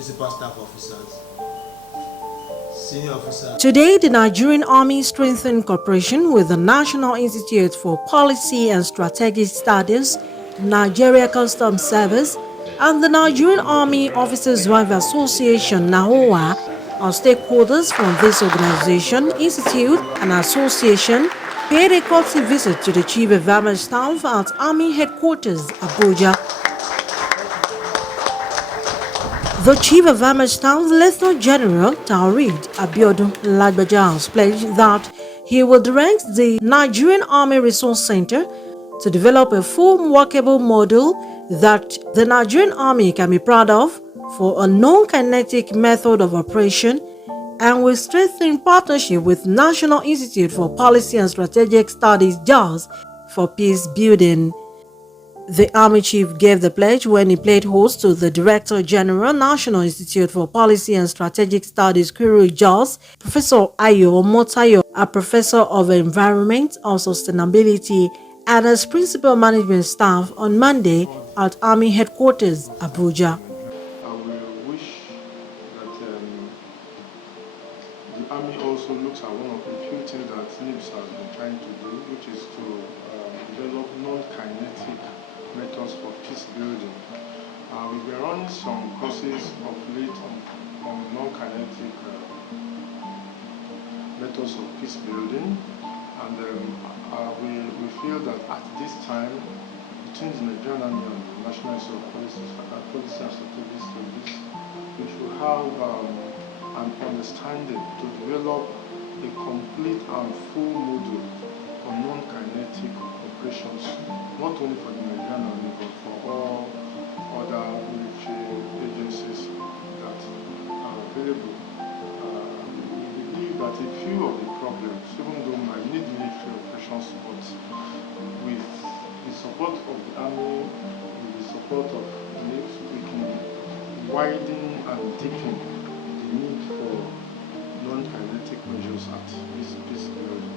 principal staff officers, senior officers. Today, the Nigerian Army strengthened cooperation with the National Institute for Policy and Strategic Studies, Nigeria Customs Service, and the Nigerian Army Officers' Wives Association (NAOWA) are stakeholders from this organization, institute, and association paid a courtesy visit to the Chief of Army Staff at Army Headquarters, Abuja. The Chief of Army Staff, Lieutenant General Taoreed Abiodun Lagbaja, has pledged that he will direct the Nigerian Army Resource Center to develop a full workable model that the Nigerian Army can be proud of for a non-kinetic method of operation, and will strengthen partnership with National Institute for Policy and Strategic Studies (JAS) for peace building. The Army Chief gave the pledge when he played host to the Director General, National Institute for Policy and Strategic Studies (JAS), Professor Ayo Motayo, a Professor of Environment and Sustainability, and as Principal Management Staff on Monday at Army Headquarters, Abuja. I will wish that the Army also looks at one of the few things that NIPSS has been trying to do, which is to develop non-kinetic methods for peace building. We've been running some courses of late on non-kinetic methods of peace building, and we feel that at this time, between the Nigerian Army and the National Institute of Policy and Strategic Studies, we should have an understanding to develop a complete and full module on non-kinetic operations, not only for the Nigerian Army but for all other military agencies that are available. We believe that a few of the problems, even though we might need military operations, but with the support of the Army, with the support of NIPSS, we can widen and deepen the need for non-kinetic measures at this peace building.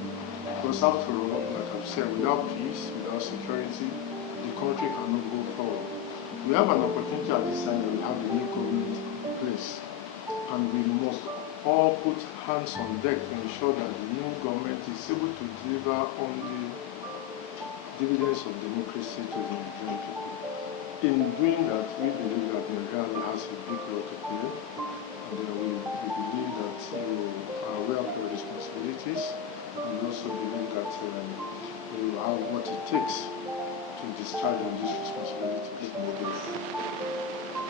Because after all, like I've said, without peace, without security, the country cannot go forward. We have an opportunity at this time that we have the new government in place, and we must all put hands on deck to ensure that the new government is able to deliver on the dividends of democracy to the Nigerian people. In doing that, we believe that Nigeria has a big role to play, and we believe that you are aware of your responsibilities, and we also believe that you have what it takes to discharge on these responsibilities. Models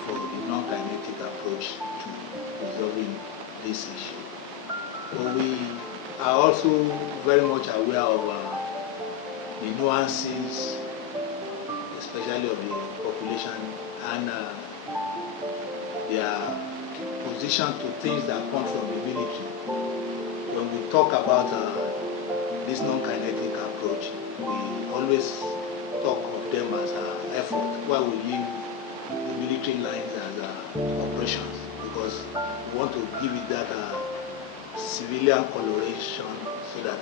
for the non-kinetic approach to resolving this issue. But we are also very much aware of the nuances, especially of the population and their position to things that come from the military. When we talk about this non-kinetic approach, we always talk of them as an effort, while we leave the military lines as operations, because we want to give it that civilian coloration so that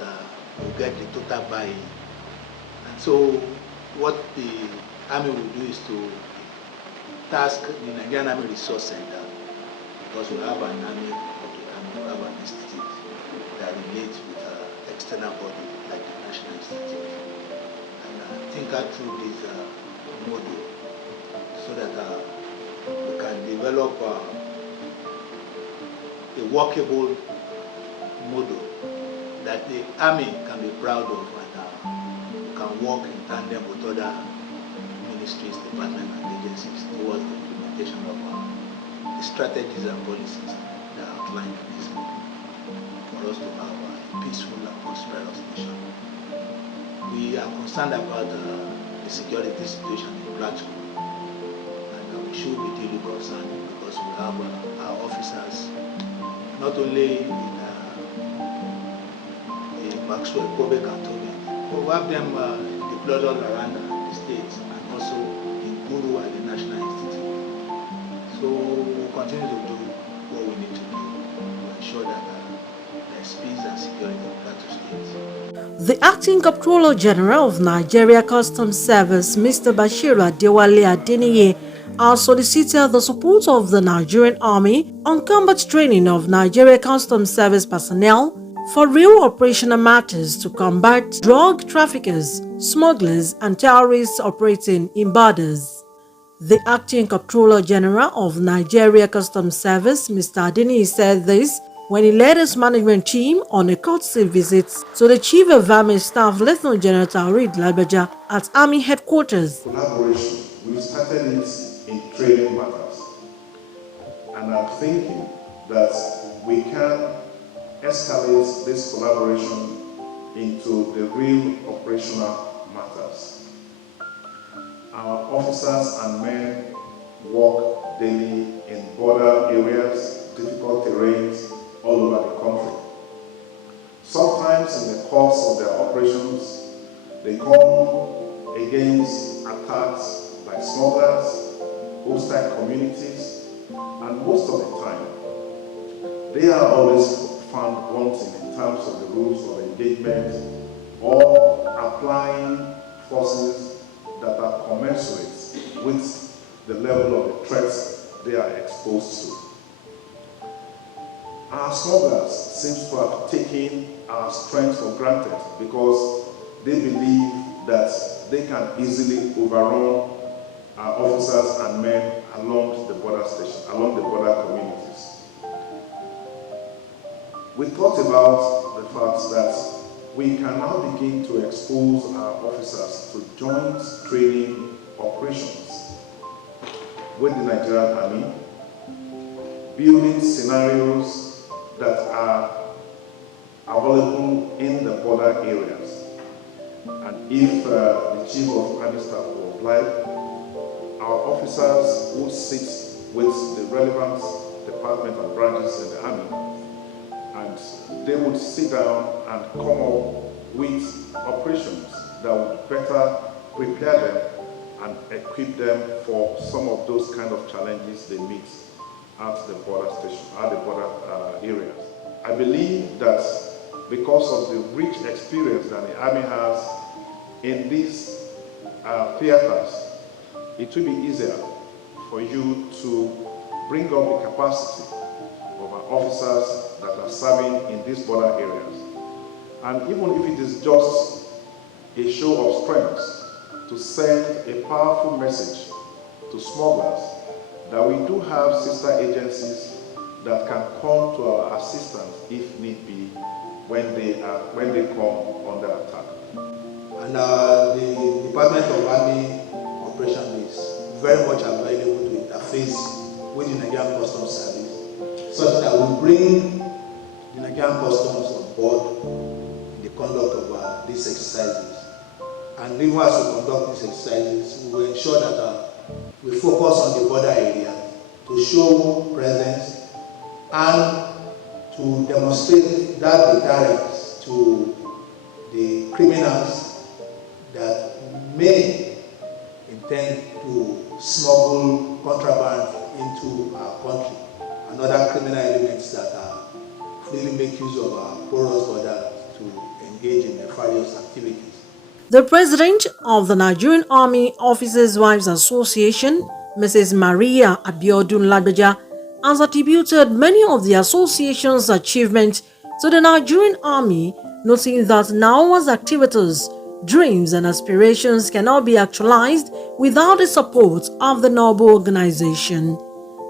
we get the total buy-in. And so what the Army will do is to task the Nigerian Army Resource Center, because we have an Army of the Army, we have an institute that relates with external body like the National Institute, and think out through this model so that we can develop a workable model that the Army can be proud of, and can work in tandem with other ministries, departments, and agencies towards the implementation of the strategies and policies that are outlined in this model, for us to have a peaceful and prosperous nation. We are concerned about the security situation in Plateau, and we should be deeply concerned because we have our officers not only in Maxwell, Kobe Cantonment, but we have them deployed all around the states and also in Guru and the National Institute. So we'll continue to do what we need to do to ensure that there's peace and security in Plateau State. The Acting Comptroller General of Nigeria Customs Service, Mr. Bashir Adewale Adeniyi, has solicited the support of the Nigerian Army on combat training of Nigeria Customs Service personnel for real operational matters to combat drug traffickers, smugglers, and terrorists operating in borders. The Acting Comptroller General of Nigeria Customs Service, Mr. Adini, said this when he led his management team on a courtesy visit to the Chief of Army Staff, Lieutenant General Taoreed Lagbaja, at Army Headquarters. Collaboration, we started it in training matters, and I'm thinking that we can escalate this collaboration into the real operational matters. Our officers and men work daily in border areas, difficult terrains all over the country. Sometimes in the course of their operations, they come against attacks by smugglers, hostile communities, and most of the time, they are always found wanting in terms of the rules of engagement or applying forces that are commensurate with the level of the threats they are exposed to. Our smugglers seem to have taken our strength for granted because they believe that they can easily overrun our officers and men along the border station, along the border communities. We thought about the fact that we can now begin to expose our officers to joint training operations with the Nigerian Army, building scenarios that are available in the border areas. And if the Chief of Army Staff will oblige, our officers would sit with the relevant department and branches in the Army, and they would sit down and come up with operations that would better prepare them and equip them for some of those kind of challenges they meet at the border station, at the border areas. I believe that because of the rich experience that the Army has in these theaters, it will be easier for you to bring up the capacity of our officers that are serving in these border areas. And even if it is just a show of strength to send a powerful message to smugglers that we do have sister agencies that can come to our assistance if need be when they come under attack. And the Department of Army Operation is very much available to interface with the Nigerian Customs Service, such that we bring the Nigerian Customs on board in the conduct of these exercises. And even as we conduct these exercises, we will ensure that we focus on the border area to show presence and to demonstrate that deterrence to the criminals that may intend to smuggle contraband into our country and other criminal elements that freely make use of our porous border to engage in nefarious activities. The president of the Nigerian Army Officers' Wives Association, Mrs. Maria Abiodun Lagbaja, has attributed many of the association's achievements to the Nigerian Army, noting that NAOWA's activities, dreams and aspirations cannot be actualized without the support of the noble organization.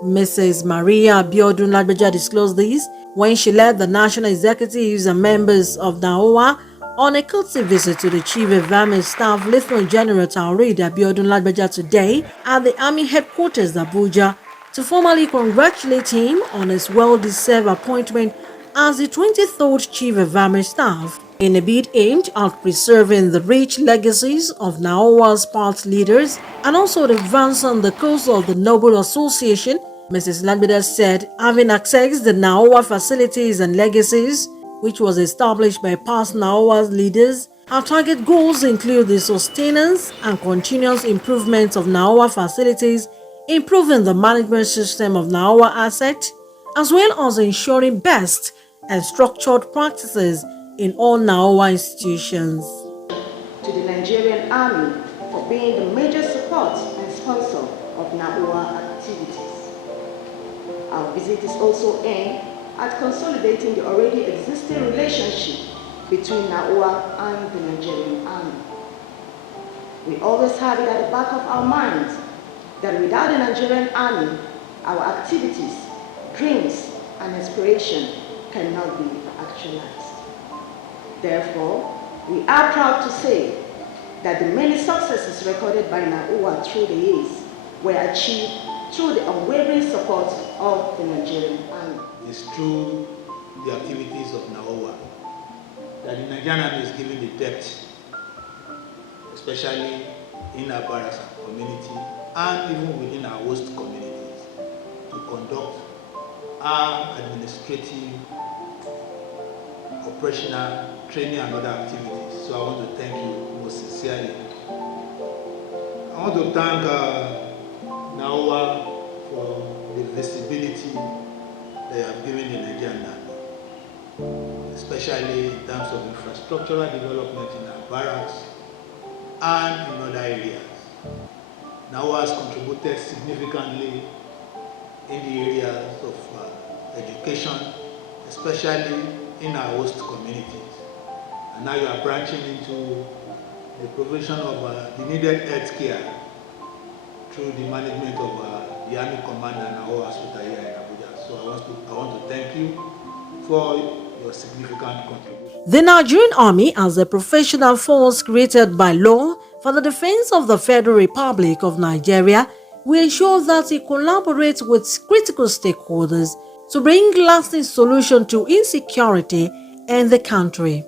Mrs. Maria Abiodun Lagbaja disclosed this when she led the national executives and members of NAOWA on a courtesy visit to the Chief of Army Staff, Lieutenant General Taoreed Abiodun Lagbaja, today at the Army Headquarters, Abuja, to formally congratulate him on his well-deserved appointment as the 23rd Chief of Army Staff, in a bid aimed at preserving the rich legacies of NAOWA's past leaders and also advancing the cause of the noble association. Mrs. Lagbaja said, having accessed the NAOWA facilities and legacies, which was established by past NAOWA's leaders, our target goals include the sustenance and continuous improvement of NAOWA facilities, improving the management system of NAOWA assets, as well as ensuring best and structured practices in all NAOWA institutions. To the Nigerian Army for being the major support and sponsor of NAOWA activities. Our visit is also aimed at consolidating the already existing relationship between NAOWA and the Nigerian Army. We always have it at the back of our minds that without the Nigerian Army, our activities, dreams, and aspirations cannot be actualized. Therefore, we are proud to say that the many successes recorded by NAOWA through the years were achieved through the unwavering support of the Nigerian Army. It's through the activities of NAOWA that the Nigerian Army is given the depth, especially in our barracks and community, and even within our host communities, to conduct our administrative, operational, training and other activities. So I want to thank you most sincerely. I want to thank NAOWA for the visibility they have given the Nigerian Army, especially in terms of infrastructural development in our barracks and in other areas. NAOWA has contributed significantly in the areas of education, especially in our host communities. And now you are branching into the provision of the needed health care through the management of the Army Command and our hospital here in Abuja. So I want to thank you for your significant contribution. The Nigerian Army, as a professional force created by law for the defense of the Federal Republic of Nigeria, will ensure that it collaborates with critical stakeholders to bring lasting solutions to insecurity in the country.